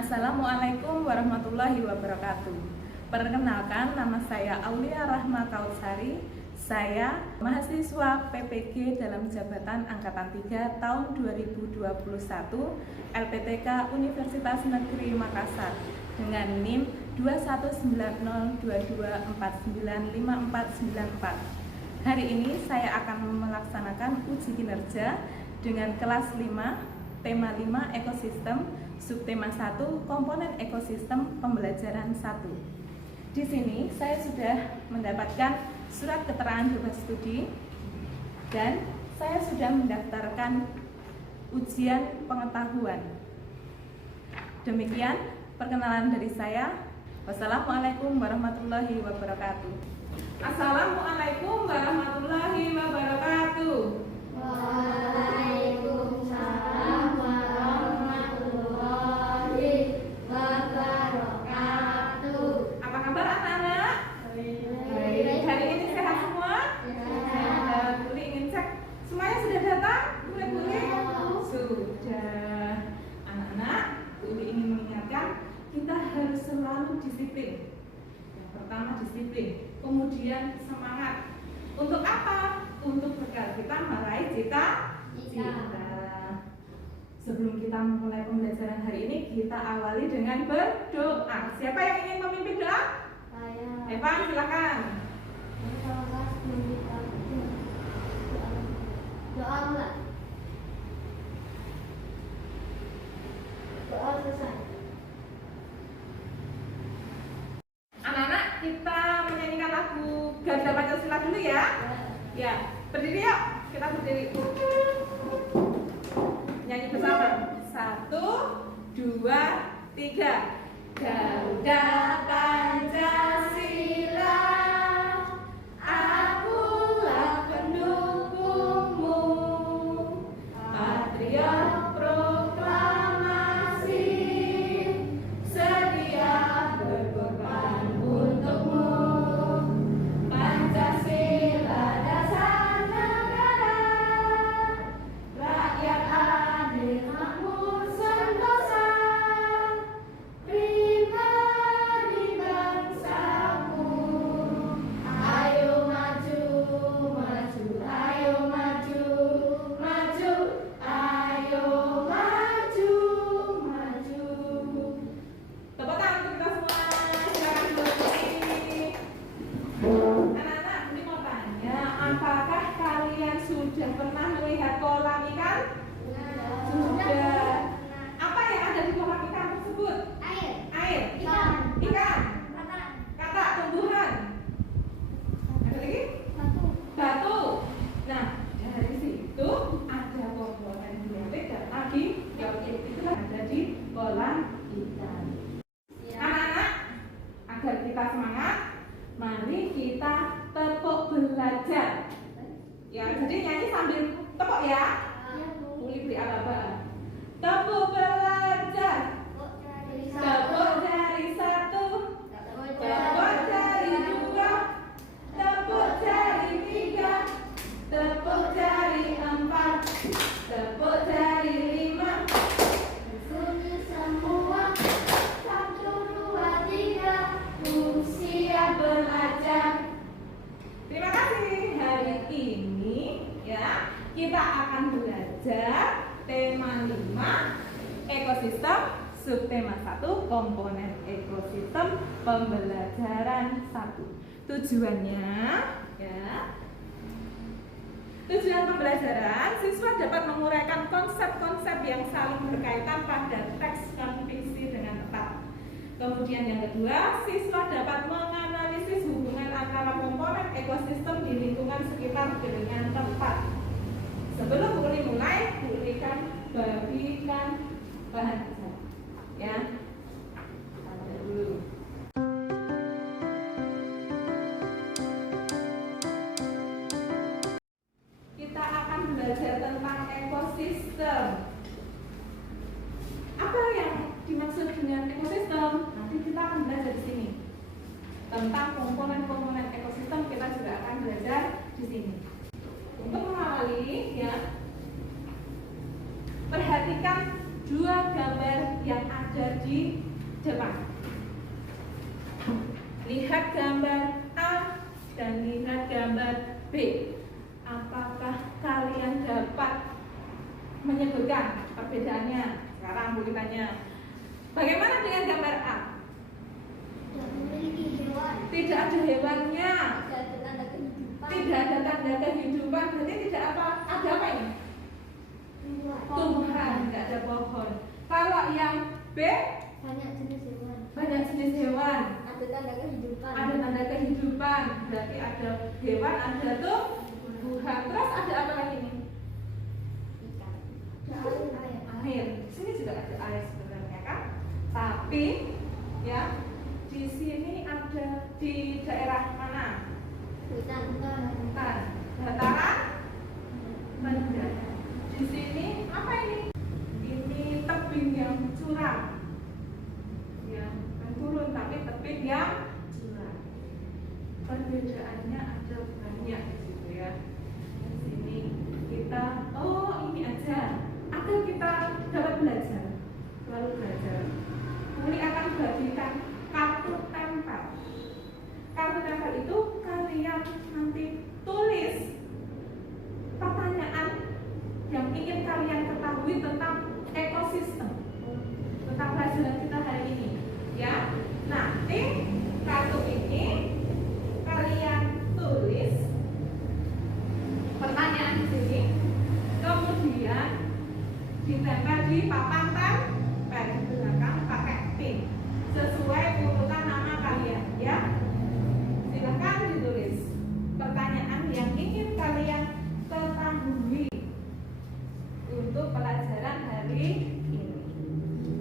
Assalamualaikum warahmatullahi wabarakatuh. Perkenalkan, nama saya Aulia Rahma Kautsari. Saya mahasiswa PPG dalam jabatan Angkatan 3 tahun 2021 LPTK Universitas Negeri Makassar dengan NIM 219022495494. Hari ini saya akan melaksanakan uji kinerja dengan kelas 5, tema 5 ekosistem, subtema 1 komponen ekosistem pembelajaran 1. Di sini saya sudah mendapatkan surat keterangan bebas studi dan saya sudah mendaftarkan ujian pengetahuan. Demikian perkenalan dari saya. Wassalamualaikum warahmatullahi wabarakatuh. Assalamualaikum warahmatullahi wabarakatuh. Waalaikumsalam warahmatullahi wabarakatuh. Apa kabar anak-anak? Baik. Hari ini sehat semua? Sehat. Buli ingin cek semuanya sudah datang? Buli? Sudah. Sudah. Anak-anak, Buli ingin mengingatkan kita harus selalu disiplin. Yang pertama disiplin, kemudian semangat. Untuk apa? Untuk bekal kita meraih cita-cita. Sebelum kita memulai pembelajaran hari ini, kita awali dengan berdoa. Siapa yang ingin memimpin doa? Saya. Evan, silakan. Doa mulai. Doa selesai. Anak-anak, kita menyanyikan lagu Garuda Pancasila dulu ya. Ya, berdiri yuk. Kita berdiri. Nyanyi bersama. 1, 2, 3. Garuda Pancasila, akulah pendukungmu. Patriot proklamasi, sedia berkorban untukmu. Pancasila dasar negara, rakyat adil makmur sentosa, pribadi bangsamu. Ayo maju, maju, ayo maju, maju, ayo maju, maju. Tepuk tangan untuk kita semua. Silakan berdiri. Anak-anak, ini mau tanya, apakah kalian sudah pernah melihat kolam ikan? Sudah. Apa yang ada di kolam ikan tersebut? Air. Air. Ikan. Ikan. Mata. Kata tumbuhan. Ada lagi? Batu. Batu. Nah, dari situ ada komponen biotik dan lagi itulah ada di kolam ikan. Anak-anak, agar kita semangat, mari kita tepuk belajar. Ya, jadi nyanyi sambil tepuk ya. Beli apa-apa. Tepuk belajar. Tepuk jari 1, tepuk jari 2, tepuk jari 3, tepuk jari 4, tepuk jari 5. Sunyi semua. 1, 2, 3. Siap belajar. Terima kasih. Hari ini ya kita akan belajar tema 5 ekosistem, subtema 1 komponen ekosistem pembelajaran 1. Tujuannya ya. Tujuan pembelajaran, siswa dapat menguraikan konsep-konsep yang saling berkaitan pada teks dan fiksi dengan tepat. Kemudian yang kedua, siswa dapat menganalisis hubungan antara komponen ekosistem di lingkungan sekitar dengan tepat. Sebelum mulai, berikan bagikan bahan ajar. Ya. Ada dulu. Kita akan belajar tentang ekosistem. Apa yang dimaksud dengan ekosistem? Nanti kita akan belajar di sini. Tentang komponen-komponen ekosistem kita juga akan belajar di sini. Untuk mengawali ya, perhatikan dua gambar yang ada ada di depan. Lihat gambar A dan lihat gambar B. Apakah kalian dapat menyebutkan perbedaannya? Sekarang boleh tanya. Bagaimana dengan gambar A? Tidak memiliki hewan. Tidak ada hewannya. Tidak ada tanda kehidupan. Tidak ada tanda kehidupan. Berarti tidak apa? Ada apa ini? Tumbuhan, tidak ada pohon. Kalau yang B, Banyak jenis hewan. banyak jenis hewan. Ada tanda kehidupan. Ada tanda kehidupan. Berarti ada hewan, ada tumbuhan. Terus ada apa lagi nih? Ikan. Ada air. Air. Sini juga ada air sebenarnya kan? Tapi ya di sini ada di daerah mana? Hutan. Hutan, dataran rendah. Di sini apa ini? Ini tebing yang curam. Ya, bukan turun tapi tebing yang curam. Perbedaannya ada banyak di situ ya. Di sini kita, oh ini aja, agar kita dapat belajar, selalu belajar. Uli akan bagikan kartu tempel. Kartu tempel itu kalian nanti tulis pertanyaan yang ingin kalian ketahui tentang ekosistem, tentang pelajaran kita hari ini. Ya, nanti kartu ini kalian tulis pertanyaan di sini, kemudian ditempel di papan tempel di belakang pakai pin sesuai urutan nama kalian. Ya, silakan ditulis pertanyaan yang ingin kalian ketahui untuk pelajaran hari ini.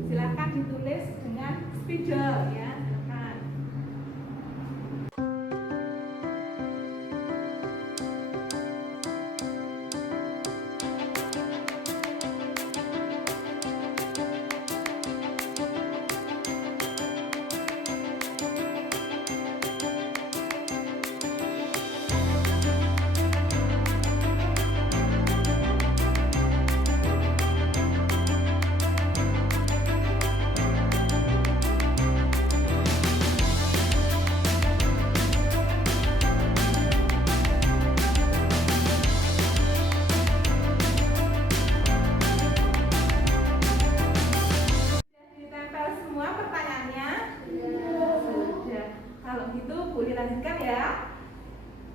Silakan ditulis dengan spidol ya, silakan. Ditempel semua pertanyaannya? Sudah. Kalau gitu boleh lanjutkan ya.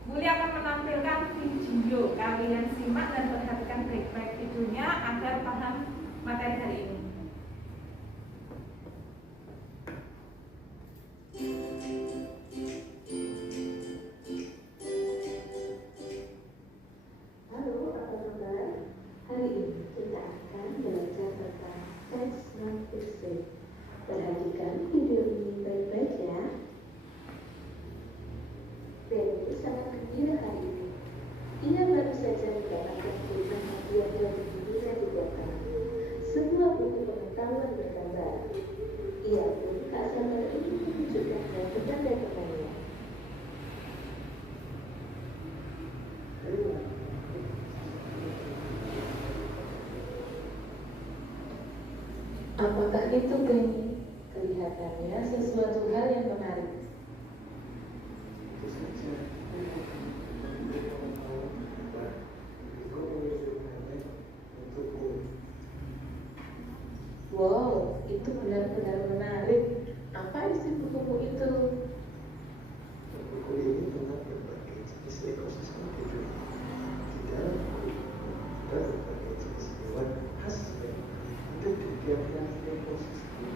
Buli akan menampilkan video. Kalian simak dan perhatikan baik-baik videonya agar paham materi hari ini. Halo, apa kabar? Hari ini kita akan belajar tentang teks non-fiksi. Perhatikan video ini baik-baik ya. Benny sangat gembira hari ini. Ia baru saja mendapatkan tulisan hadiah dari dunia tiga tahun. Sebuah buku pengetahuan bergambar. Ia pun tak sabar ingin menunjukkannya kepada temannya. Apakah itu, Benny? Kelihatannya sesuatu hal yang menarik. Wow, itu benar-benar menarik. Apa isi buku itu? Buku ini tentang berbagai jenis ekosistem hidup. Di dalam buku ini ada berbagai jenis hewan khas yang hidup di tiap-tiap ekosistem.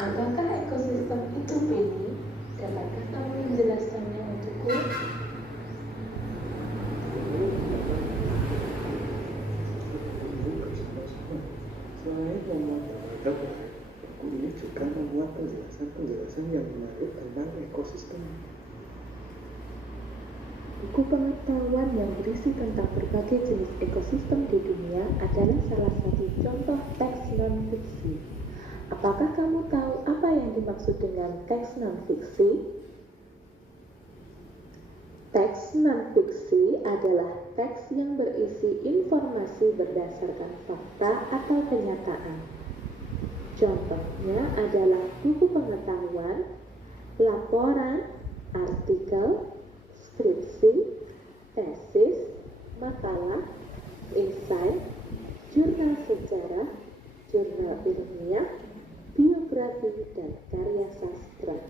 Apakah ekosistem itu, Benny? Dapatkah kamu menjelaskannya untukku? Selain memuat data, buku ini juga memuat penjelasan-penjelasan yang menarik tentang ekosistem. Buku pengetahuan yang berisi tentang berbagai jenis ekosistem di dunia adalah salah satu contoh teks non-fiksi. Apakah kamu tahu apa yang dimaksud dengan teks non-fiksi? Teks non-fiksi adalah teks yang berisi informasi berdasarkan fakta atau kenyataan. Contohnya adalah buku pengetahuan, laporan, artikel, skripsi, tesis, makalah, esai, jurnal sejarah, jurnal ilmiah, biografi, dan karya sastra.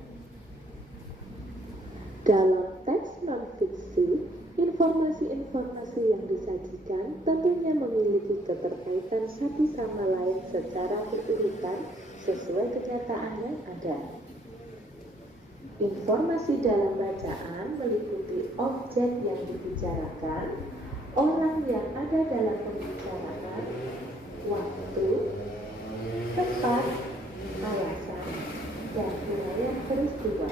Dalam teks non-fiksi, informasi-informasi yang disajikan tentunya memiliki keterkaitan satu sama lain secara berurutan sesuai kenyataan yang ada. Informasi dalam bacaan meliputi objek yang dibicarakan, orang yang ada dalam pembicaraan, waktu, tempat, alasan, dan wilayah peristiwa.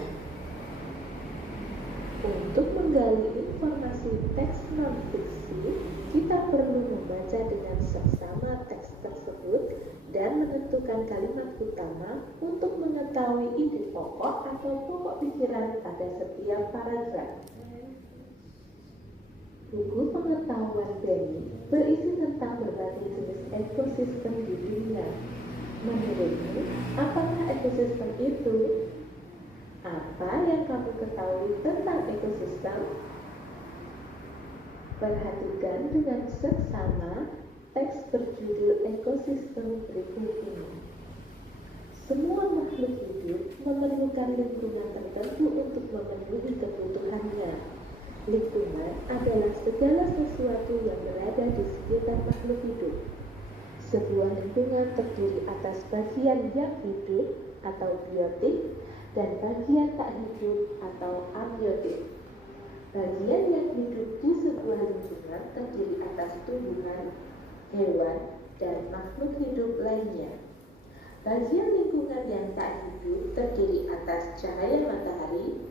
Untuk menggali informasi teks non-fiksi, kita perlu membaca dengan seksama teks tersebut dan menentukan kalimat utama untuk mengetahui ide pokok atau pokok pikiran pada setiap paragraf. Buku pengetahuan Benny berisi tentang berbagai jenis ekosistem di dunia. Menurutmu, apakah ekosistem itu? Apa yang kamu ketahui tentang ekosistem? Perhatikan dengan seksama teks berjudul ekosistem berikut ini. Semua makhluk hidup memerlukan lingkungan tertentu untuk memenuhi kebutuhannya. Lingkungan adalah segala sesuatu yang berada di sekitar makhluk hidup. Sebuah lingkungan terdiri atas bagian yang hidup atau biotik dan bagian tak hidup atau abiotik. Bagian yang hidup di sebuah lingkungan terdiri atas tumbuhan, hewan, dan makhluk hidup lainnya. Bagian lingkungan yang tak hidup terdiri atas cahaya matahari,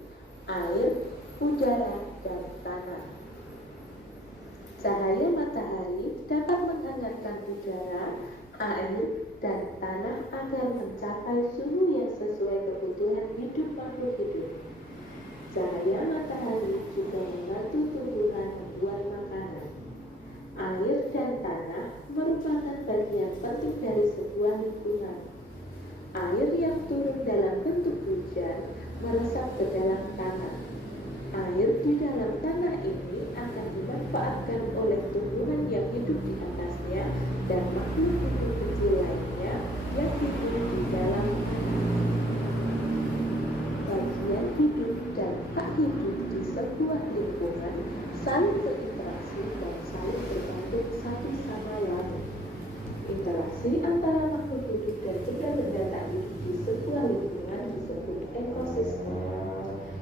air, udara, dan tanah. Cahaya matahari dapat menghangatkan udara, air, dan tanah agar mencapai suhu yang sesuai kebutuhan hidup makhluk hidup. Cahaya matahari juga membantu tumbuhan membuat makanan. Air dan tanah merupakan bagian penting dari sebuah lingkungan. Air yang turun dalam bentuk hujan meresap ke dalam tanah. Air di dalam tanah ini akan dimanfaatkan oleh tumbuhan yang hidup di atasnya dan makhluk hidup kecil lainnya yang hidup di dalam tanah. Bagian hidup dan tak hidup di sebuah lingkungan saling berinteraksi dan saling bergantung satu sama lain. Interaksi antara makhluk hidup dan benda-benda tak hidup di sebuah lingkungan disebut ekosistem.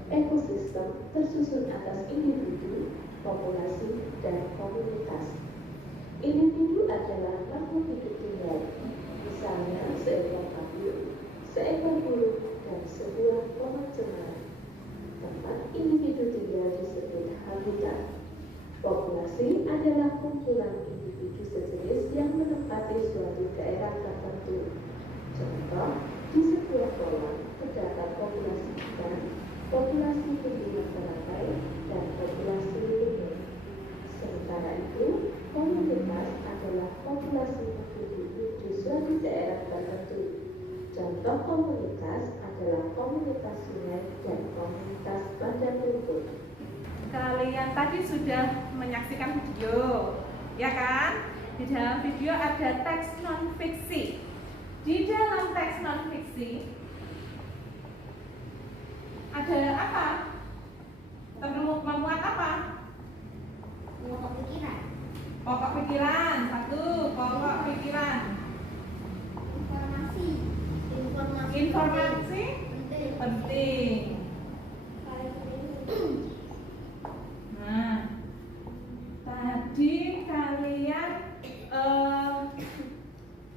Ekosistem tersusun atas individu, populasi, dan komunitas. Individu adalah makhluk hidup tunggal, misalnya seekor babi, seekor burung, dan sebuah pohon cemara. Tempat individu tinggal disebut habitat. Populasi adalah kumpulan individu sejenis yang menempati suatu daerah tertentu. Contoh, di sebuah kolam terdapat populasi ikan, populasi tumbuhan teratai, dan populasi lumut. Sementara itu, komunitas adalah populasi makhluk hidup di suatu daerah tertentu. Contoh komunitas adalah komunitas sungai dan komunitas padang rumput. Kalian tadi sudah menyaksikan video, ya kan? Di dalam video ada teks non-fiksi. Di dalam teks non-fiksi ada apa? Memuat apa? Pokok pikiran. Pokok pikiran. Satu, pokok pikiran. Informasi penting. Nah, tadi kalian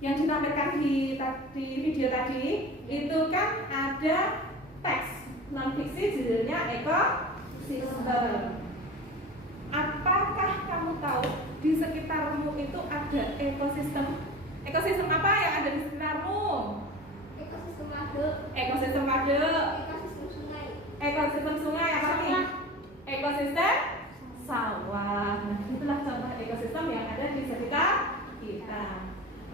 yang ditampilkan di video tadi itu kan ada teks non-fiksi judulnya ekosistem. Apakah kamu tahu di sekitarmu itu ada ekosistem? Ekosistem apa yang ada di sekitarmu? Ekosistem waduk. Ekosistem waduk. Ekosistem sungai. Ekosistem sungai apa nih? Ekosistem sawah. Nah, itulah contoh ekosistem yang ada di sekitar kita.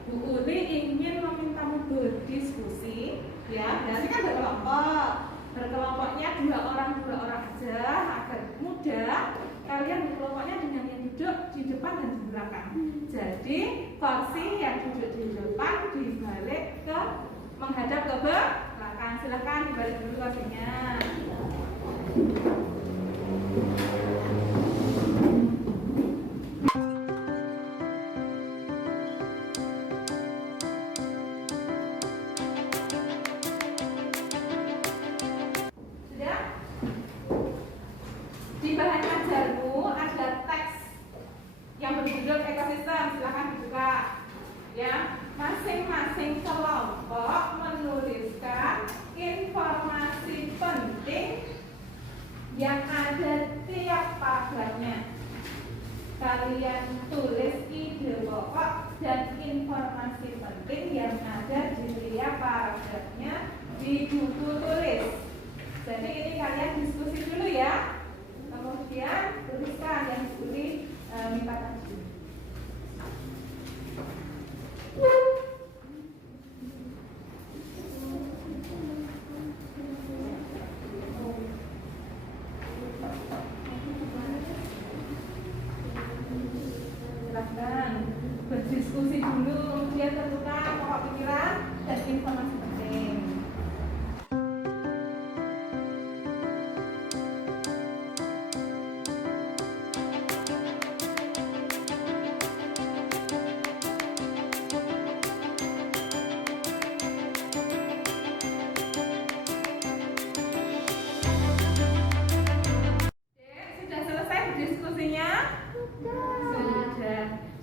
Bu Uli ingin memintamu berdiskusi, ya, berarti kan berkelompok. Berkelompoknya 2 orang aja agar mudah. Kalian berkelompoknya dengan yang duduk di depan dan di belakang. Jadi kursi yang duduk di depan dibalik ke menghadap ke belakang. Silakan dibalik dulu kursinya. Di bahan ajarmu ada teks yang berjudul ekosistem, silakan dibuka. Ya, masing-masing kelompok menuliskan informasi penting yang ada tiap paragrafnya. Kalian tulis ide pokok dan informasi penting yang ada di tiap paragrafnya di buku tulis. Jadi ini kalian diskusi dulu ya. Kemudian tuliskan yang ditulis minta tadi. Silahkan berdiskusi dulu, kemudian tentukan pokok pikiran dan informasi penting.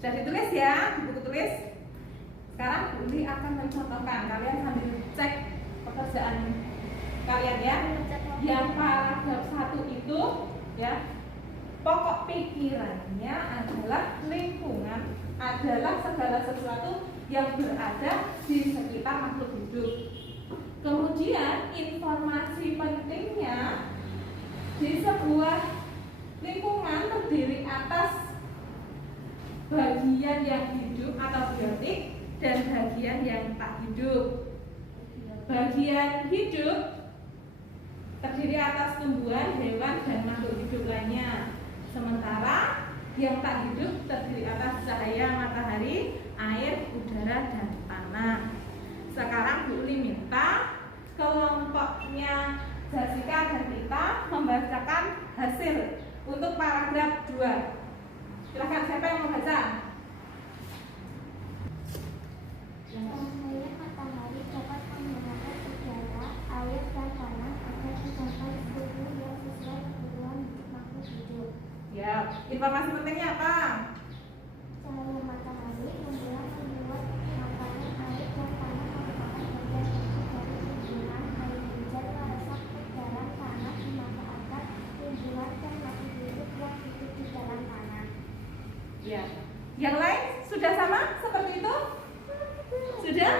Sudah ditulis ya di buku tulis. Sekarang Bu Uli akan mencontohkan. Kalian sambil cek pekerjaan kalian ya. Yang paragraf 1 itu ya, pokok pikirannya adalah lingkungan adalah segala sesuatu yang berada di sekitar makhluk hidup. Kemudian informasi pentingnya di sebuah lingkungan terdiri atas bagian yang hidup atau biotik dan bagian yang tak hidup. Bagian hidup terdiri atas tumbuhan, hewan, dan makhluk hidup lainnya. Sementara yang tak hidup terdiri atas cahaya matahari, air, udara, dan tanah. Sekarang Bu Uli minta kelompoknya Jessica dan Rita membacakan hasil untuk paragraf 2. Silahkan, siapa yang mau baca? Cahaya matahari dapat menggunakan udara, air, dan tanah agar mencapai suhu yang sesuai kebutuhan makhluk hidup. Ya, informasi pentingnya apa? Cahaya matahari membuat makanan, air, dan tanah merupakan bagian penting dari hubungan air hujan meresap ke dalam tanah dimanfaatkan tumbuhan dan makhluk hidup yang hidup di dalam tanah. Ya. Yang lain sudah sama seperti itu? Sudah?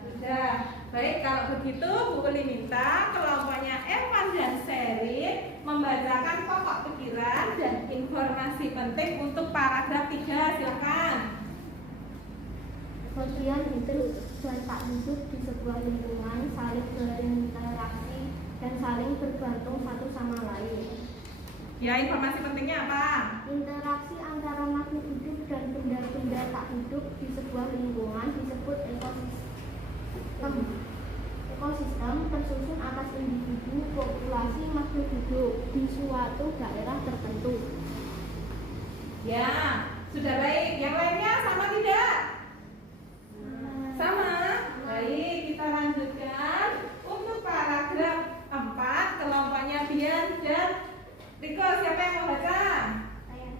Sudah. Baik, kalau begitu Bu Uli minta kelompoknya Evan dan Sherin membacakan pokok pikiran dan informasi penting untuk paragraf 3. Silakan. Bagian hidup dan tak hidup di sebuah lingkungan saling berinteraksi dan saling bergantung satu sama lain. Ya, informasi pentingnya apa? Interaksi antara makhluk hidup dan benda-benda tak hidup di sebuah lingkungan disebut ekosistem. Ekosistem tersusun atas individu populasi makhluk hidup di suatu daerah tertentu. Ya, sudah baik. Yang lainnya sama tidak? Sama. Baik, kita lanjutkan. Untuk paragraf 4, kelompoknya Bian dan Riko, siapa yang mau baca?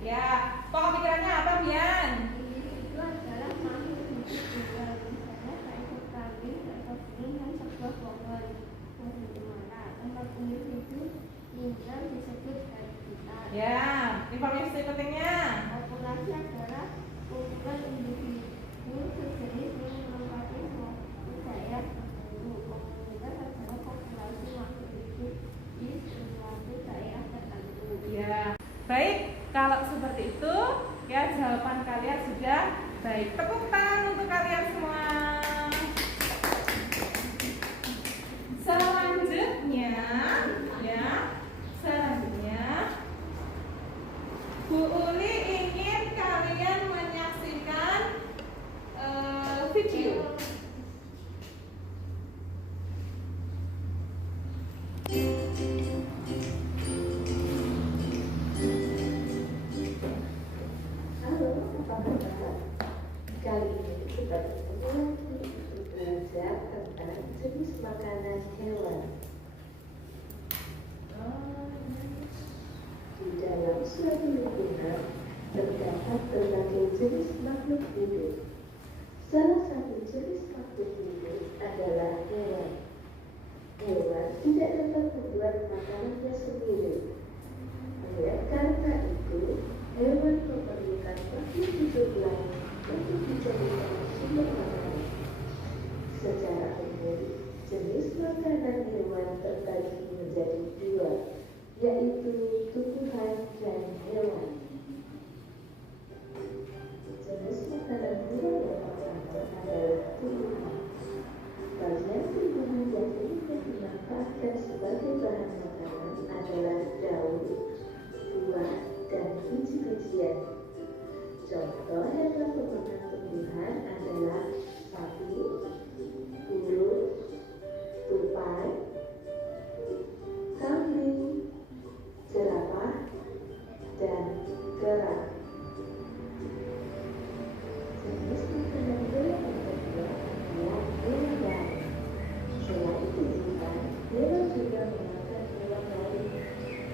Ya, pokok pikirannya apa, Bian? Individu adalah makhluk hidup tunggal, misalnya seekor kambing atau kucing dan sebuah pohon. Di mana tempat individu tinggal disebut habitat. Ya, informasi pentingnya. Populasi adalah kumpulan individu sejenis yang melengkapi budaya tertentu. Komunitas adalah populasi makhluk hidup di suatu daerah tertentu. Ya, baik. Kalau seperti itu, ya jawaban kalian sudah baik. Tepuk tangan untuk kalian semua. Halo, apa kabar? Kali ini kita bertemu lagi untuk belajar tentang jenis makanan hewan. Di dalam suatu lingkungan terdapat berbagai jenis makhluk hidup. Salah satu jenis makhluk hidup adalah hewan. Hewan tidak dapat membuat makanannya sendiri. Oleh karena itu, hewan memerlukan makhluk hidup lain untuk dijadikan sumber makanan. Secara umum, jenis makanan hewan terbagi menjadi dua, yaitu tumbuhan dan hewan. Jenis makanan hewan yang pertama adalah tumbuhan. Bagian tumbuhan yang umumnya dimanfaatkan sebagai bahan makanan adalah daun, buah, dan biji-bijian. Contoh hewan pemakan tumbuhan adalah sapi, burung, tupai, kambing, jerapah, dan kera. Jenis makanan hewan yang kedua adalah hewan lain. Selain tumbuhan, hewan juga memakan hewan lain.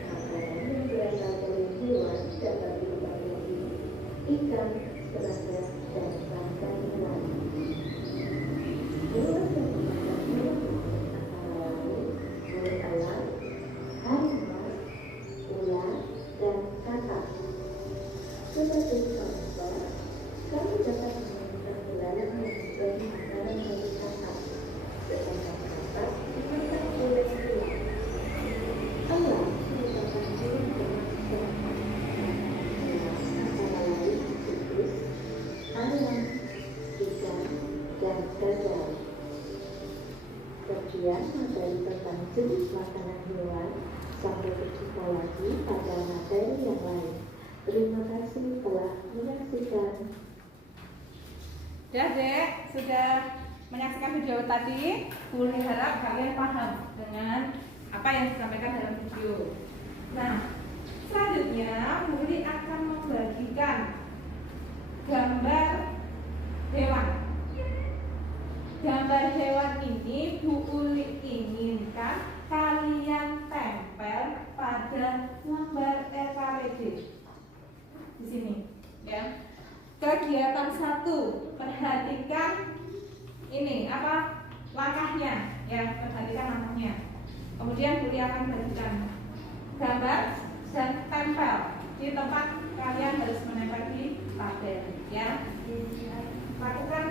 Makanan yang berasal dari hewan dapat berupa daging, ikan, serangga, dan bangkai hewan. Hewan yang memakan hewan ini antara lain burung elang, harimau, ular, dan katak. Sebagai contoh, kamu dapat menemukan belalang yang menjadi makanan bagi katak, sedangkan katak dimakan oleh ular. Elang merupakan hewan termasuk serangga. Elang antara lain tikus, ayam, ikan, dan gajah. Sekian materi tentang jenis makanan hewan. Sampai berjumpa lagi pada materi yang lain. Terima kasih telah menyaksikan. Ya Dek, sudah menyaksikan video tadi. Buli harap kalian paham dengan apa yang disampaikan dalam video. Nah, selanjutnya Buli akan membagikan gambar hewan. Gambar hewan ini Bu Uli inginkan kalian tempel pada lembar LKPD di sini, ya. Kegiatan 1, perhatikan ini apa langkahnya, ya, perhatikan langkahnya. Kemudian Buli akan bagikan gambar dan tempel di tempat kalian harus menempel di tabel, ya. Lakukan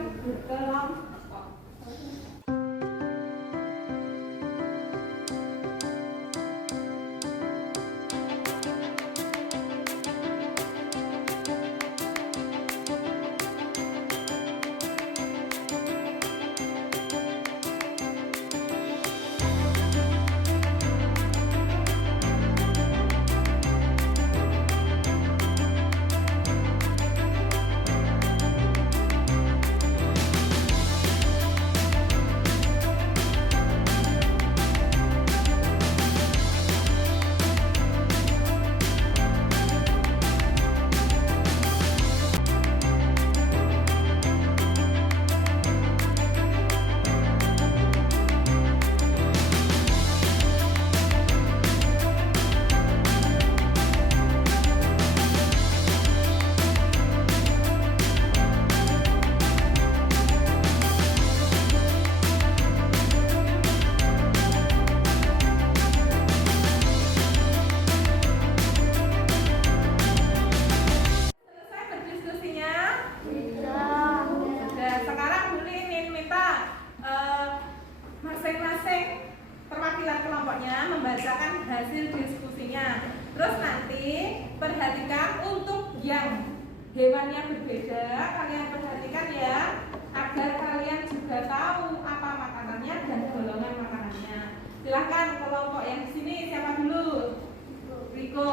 kelompok. membacakan hasil diskusinya. Terus nanti perhatikan untuk yang hewannya berbeda, kalian perhatikan ya, agar kalian juga tahu apa makanannya dan golongan makanannya. Silahkan kelompok yang di sini siapa dulu? Riko.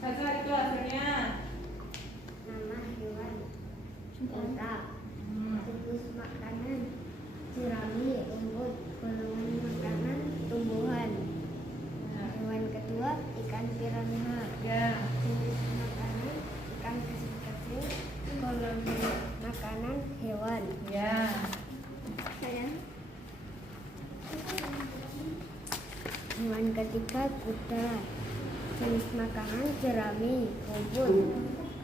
Baca Riko hasilnya. Nama hewan unta, jenis makanan makanan hewan. Ya. Hewan ketiga kuda. Jenis makanan jerami, rumput.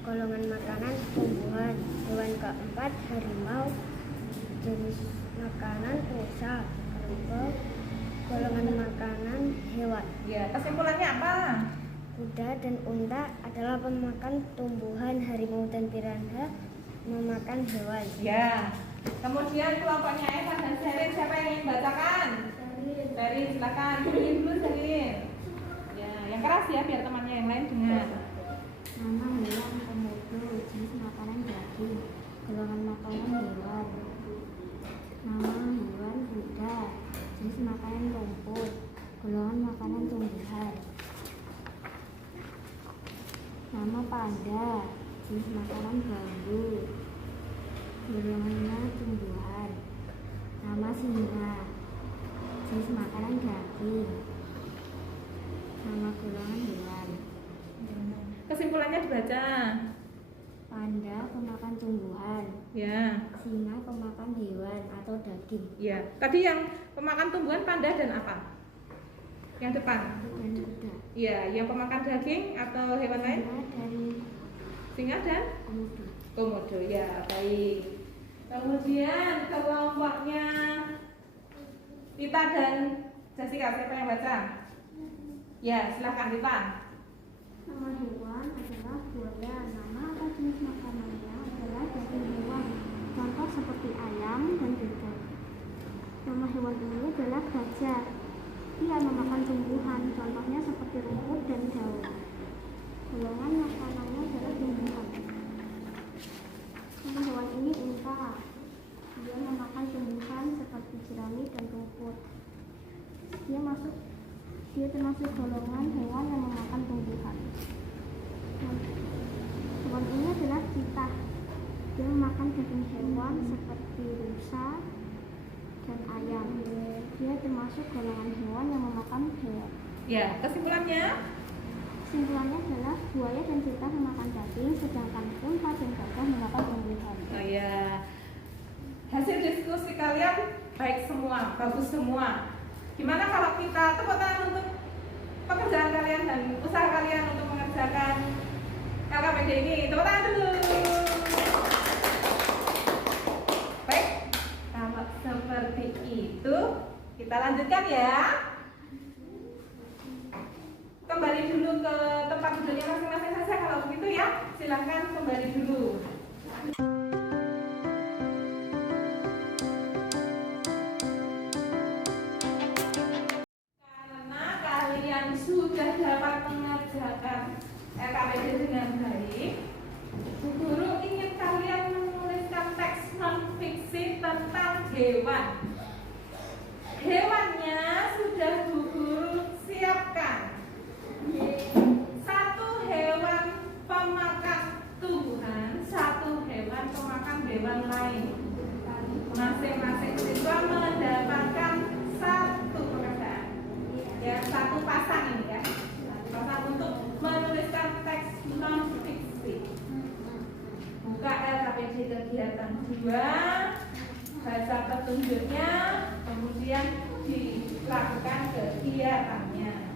Golongan makanan tumbuhan. Hewan keempat harimau. Jenis makanan rusa. Kerbau. Golongan makanan hewan. Ya, kesimpulannya apa? Kuda dan unta adalah pemakan tumbuhan, harimau dan piranha memakan hewan. Ya. Kemudian kelompoknya Eva dan Sherin, siapa yang ingin bacakan? Sherin, silakan. Pilih dulu Sherin. Ya, yang keras ya biar temannya yang lain dengar. Nama hewan komodo, jenis makanan daging. Golongan makanan hewan. Nama hewan kuda, jenis makanan rumput. Golongan makanan tumbuhan. Nama panda, jenis makanan bambu. Golongannya tumbuhan. Nama singa, jenis makanan daging. Nama golongan hewan. Kesimpulannya dibaca. Panda pemakan tumbuhan. Ya. Singa pemakan hewan atau daging. Ya. Tadi yang pemakan tumbuhan panda dan apa? Yang depan. Dan kuda. Ya, yang pemakan daging atau hewan lain? Singa dan Singa dan komodo. komodo. Ya, baik. Kemudian kelompoknya Tita dan Jessica, siapa yang baca? Ya, silakan Tita. Nama hewan adalah buaya. Nama atau jenis makanannya adalah daging hewan. Contoh seperti ayam dan bebek. Nama hewan ini adalah gajah. Ia memakan tumbuhan. Contohnya seperti rumput dan daun. Golongan makanannya adalah tumbuhan. Nama hewan ini unta. Dia memakan tumbuhan seperti jerami dan rumput. Dia termasuk golongan hewan yang memakan tumbuhan. Hewan ini adalah citah. Dia memakan daging hewan seperti rusa dan ayam. Dia termasuk golongan hewan yang memakan hewan. Ya, kesimpulannya? Kesimpulannya adalah buaya dan citah memakan daging, sedangkan unta dan gajah memakan tumbuhan. Oh ya. Hasil diskusi kalian baik semua, bagus semua. Gimana kalau kita tepuk tangan untuk pekerjaan kalian dan usaha kalian untuk mengerjakan LKPD ini? Tepuk tangan dulu. Baik, kalau seperti itu kita lanjutkan ya. Kembali dulu ke tempat duduknya masing-masing saja kalau begitu ya. Silahkan kembali dulu. Sudah dapat mengerjakan LKPD dengan baik, Bu Guru ingin kalian menuliskan teks non-fiksi tentang hewan. Hewannya sudah Bu Guru siapkan. Satu hewan pemakan tumbuhan, satu hewan pemakan hewan lain. Masing-masing siswa mendapatkan satu pekerjaan. Ya, satu pasang ini ya. Pasang untuk menuliskan teks non-fiksi. Buka LKPD kegiatan 2, baca petunjuknya, kemudian dilakukan kegiatannya.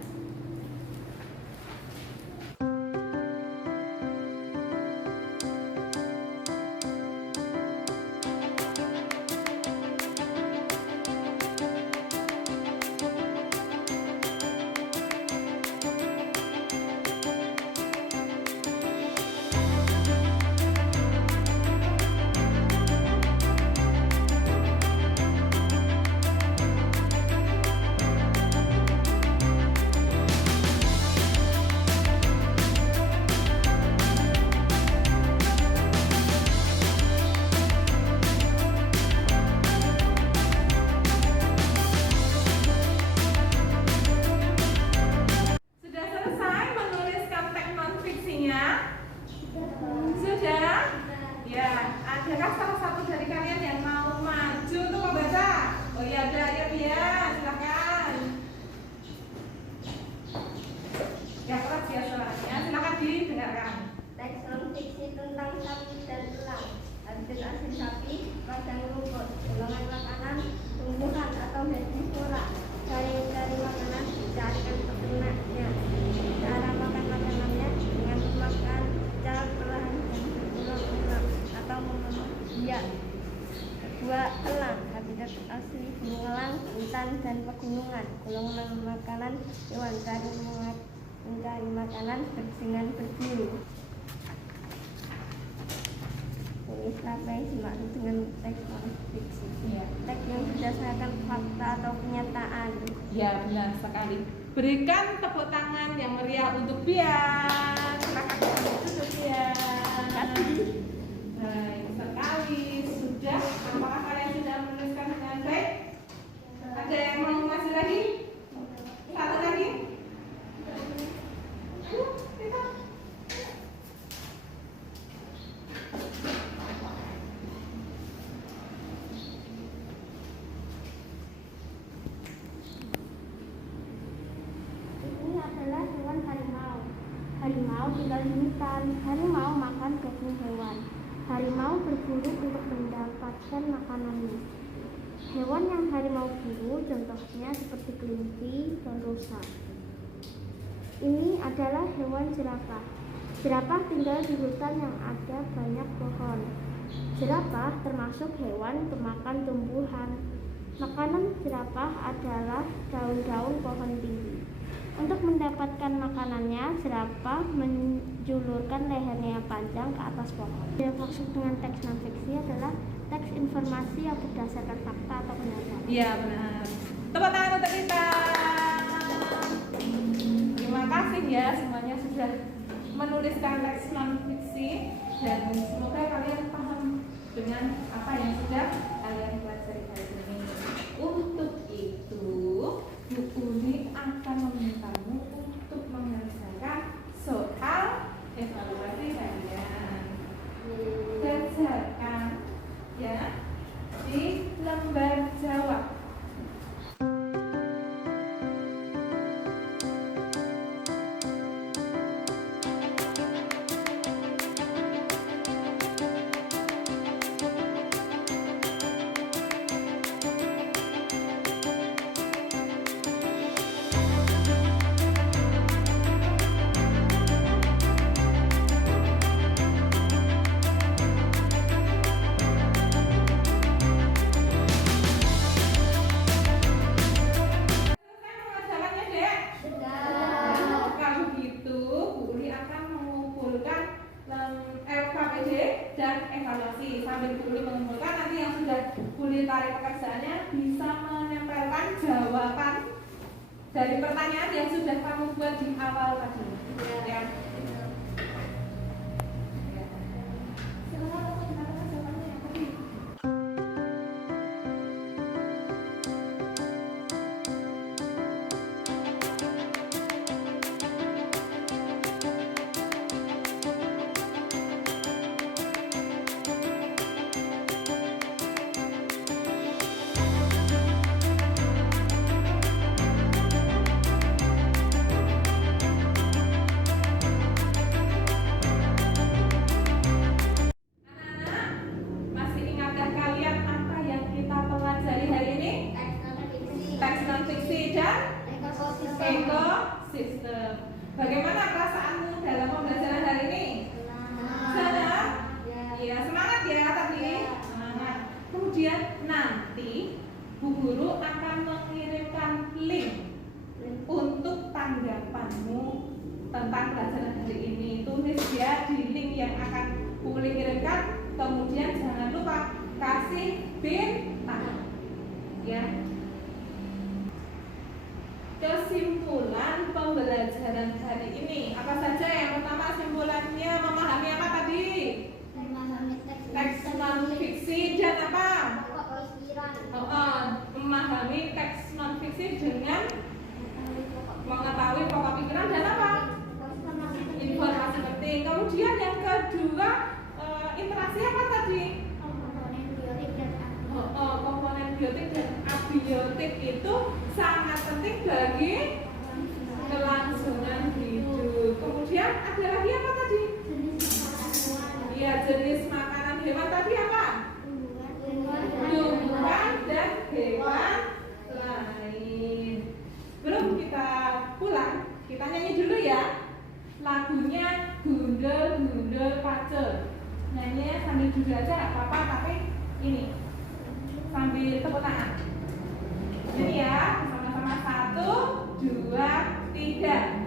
Teks non-fiksi tentang sapi dan elang. Habis asin sapi, padang rumput, golongan makanan, tumbuhan atau herbivora. Dari makanan dicarikan peternaknya. Cara makan makanannya dengan memakan secara perlahan dan berulang-ulang atau memenuhi diet. Kedua, elang, habitat asli burung elang, hutan dan pegunungan. Golongan makanan hewan mencari makanan dengan berburu. Tulis apa yang dimaksud dengan teks non fiksi? Ya. Teks yang berdasarkan fakta atau kenyataan. Ya, benar sekali. Berikan tepuk tangan yang meriah untuk Bian. Silakan duduk Bian. Baik sekali. Sudah. Apakah kalian sudah menuliskan dengan baik? Ada yang mau masih lagi? Satu lagi? Ayo, kita. Ini adalah hewan harimau. Harimau tinggal di hutan. Harimau makan daging hewan. Harimau berburu untuk mendapatkan makanannya. Hewan yang harimau buru contohnya seperti kelinci dan rusa. Ini adalah hewan jerapah. Jerapah tinggal di hutan yang ada banyak pohon. Jerapah termasuk hewan pemakan tumbuhan. Makanan jerapah adalah daun-daun pohon tinggi. Untuk mendapatkan makanannya, jerapah menjulurkan lehernya yang panjang ke atas pohon. Yang maksud dengan teks non-fiksi adalah teks informasi yang berdasarkan fakta atau kenyataan. Iya, benar. Tepuk tangan untuk kita. Terima kasih ya semuanya sudah menuliskan teks non-fiksi dan semoga kalian paham dengan apa yang sudah kalian pelajari hari ini. Untuk itu, Bu Uli akan memintamu untuk menyelesaikan soal evaluasi kalian. Kerjakan ya di lembar jawab. Sambil Bu Uli mengumpulkan, nanti yang sudah Bu Uli tarik pekerjaannya bisa menempelkan jawaban dari pertanyaan yang sudah kamu buat di awal tadi. Ya. Ekosistem. Bagaimana perasaanmu dalam pembelajaran hari ini? Senang? Iya, semangat ya tadi. Semangat. Kemudian nanti Bu Guru akan mengirimkan link untuk tanggapanmu tentang pelajaran hari ini. Tulis ya di link yang akan Bu Uli kirimkan. Kemudian jangan lupa kasih bintang. Ya. Kesimpulan pembelajaran hari ini apa saja? Yang pertama kesimpulannya memahami apa tadi? Memahami Teks non-fiksi dan apa? Memahami teks non-fiksi dengan mengetahui pokok pikiran dan apa? Informasi penting. Kemudian yang kedua interaksi apa tadi? Komponen biotik dan abiotik itu sangat penting bagi kelangsungan hidup. Kemudian ada lagi apa tadi? Ya, jenis makanan hewan tadi apa? tepuk tangan. Jadi ya, sama-sama 1, 2, 3.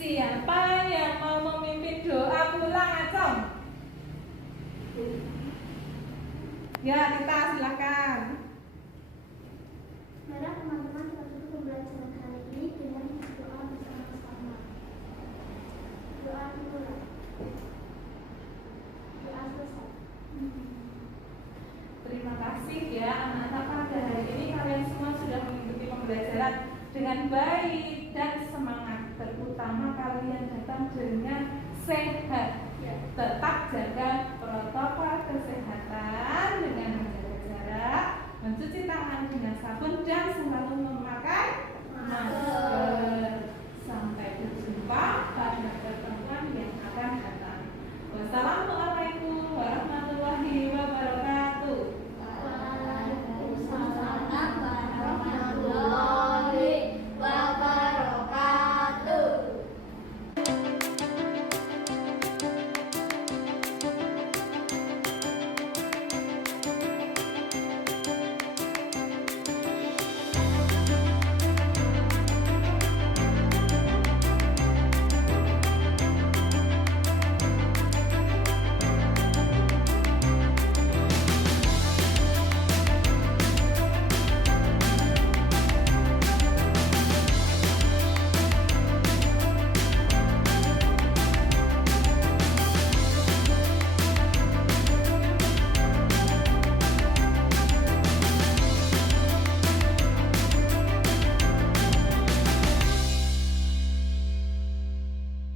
Siapa yang mau memimpin doa pulang, Acong? Ya, Tita, silakan. Mari teman-teman kita tutup pembelajaran kali ini dengan doa bersama-sama. Doa dimulai. Doa selesai. Terima kasih ya anak-anak, pada hari ini kalian semua sudah mengikuti pembelajaran dengan baik dan semangat. Terutama kalian datang dengan sehat. Tetap jaga protokol kesehatan.